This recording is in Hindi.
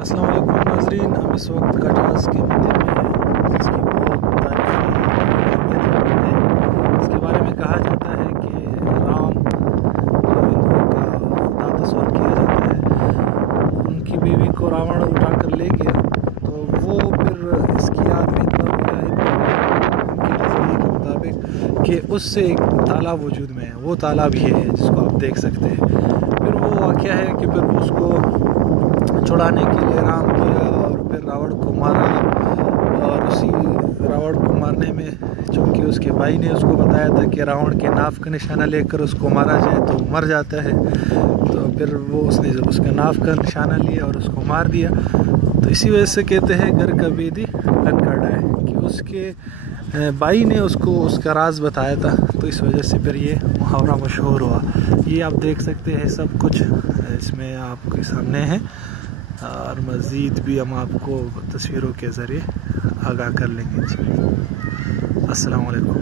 अस्सलाम वालेकुम नाज़रीन, हम इस वक्त कटास के मंदिर में हैं, जिसकी बहुत तारीखी अहमियत है। इसके बारे में कहा जाता है कि राम जो हिंदुओं का खुदा तस्वर किया जाता है, उनकी बीवी को रावण उठा कर ले गया, तो वो फिर इसकी याद में इतना उनके नज़रिए के मुताबिक कि उससे एक तालाब वजूद में है, वो तालाब ये है जिसको आप देख सकते हैं। फिर वो वाक़या है कि फिर उसको छुड़ाने के लिए राम किया और फिर रावण को मारा, और उसी रावण को मारने में चूँकि उसके भाई ने उसको बताया था कि रावण के नाव का निशाना लेकर उसको मारा जाए तो मर जाता है, तो फिर वो उसने उसका नाव का निशाना लिया और उसको मार दिया। तो इसी वजह से कहते हैं घर का बेदी लंका डाए, कि उसके भाई ने उसको उसका राज बताया था, तो इस वजह से फिर ये मुहावरा मशहूर हुआ। ये आप देख सकते हैं, सब कुछ इसमें आपके सामने है, और मज़ीद भी हम आपको तस्वीरों के ज़रिए आगाह कर लेंगे। अस्सलाम वालेकुम।